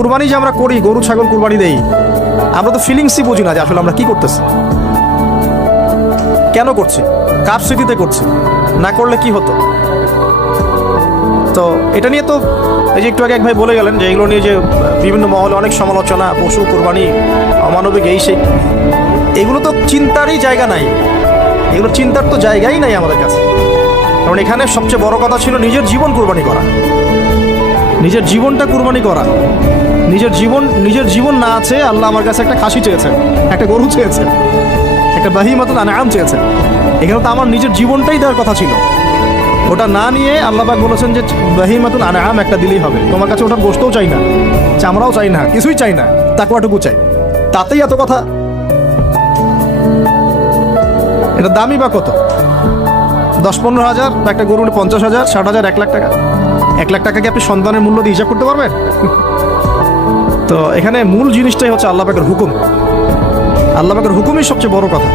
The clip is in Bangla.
কুরবানি যে আমরা করি, গরু ছাগল কুরবানি দেই, আমরা তো ফিলিংসই বুঝি না যে আসলে আমরা কি করতেছি, কেন করছি, কার স্মৃতিতে করছি, না করলে কি হতো। তো এটা নিয়ে তো এই যে একটু আগে এক ভাই বলে গেলেন যে এগুলো নিয়ে যে বিভিন্ন মহলে অনেক সমালোচনা, পশু কুরবানি অমানবিক, এই সেই, এগুলো তো চিন্তারই জায়গা নাই, এগুলো চিন্তার তো জায়গাই নাই আমাদের কাছে। কারণ এখানে সবচেয়ে বড় কথা ছিল নিজের জীবন কুরবানি করা, নিজের জীবনটা কুরবানি করা। নিজের জীবন না আছে, আল্লাহ আমার কাছে একটা খাসি চেয়েছেন, একটা গরু চেয়েছেন, একটা বাহিমাতুল আনআম চেয়েছেন। এখানে তো আমার নিজের জীবনটাই দেওয়ার কথা ছিল, ওটা না নিয়ে আল্লাহ পাক বলেছেন যে বাহিমাতুল আনআম একটা দিলেই হবে। তোমার কাছে ওটার গোশতও চাই না, চামড়াও চাই না, কিছুই চাই না, তাকওয়াটুকু চাই, তাতেই এত কথা। এটা দামই বা কত? 10-15 হাজার, একটা গরু 50,000, 60,000, 1 লাখ টাকা। 1 লাখ টাকাকে আপনি সন্তানের মূল্য দিয়ে হিসাব করতে পারবেন? তো এখানে মূল জিনিসটাই হচ্ছে আল্লাহ পাকের হুকুম। আল্লাহ পাকের হুকুমই সবচেয়ে বড় কথা।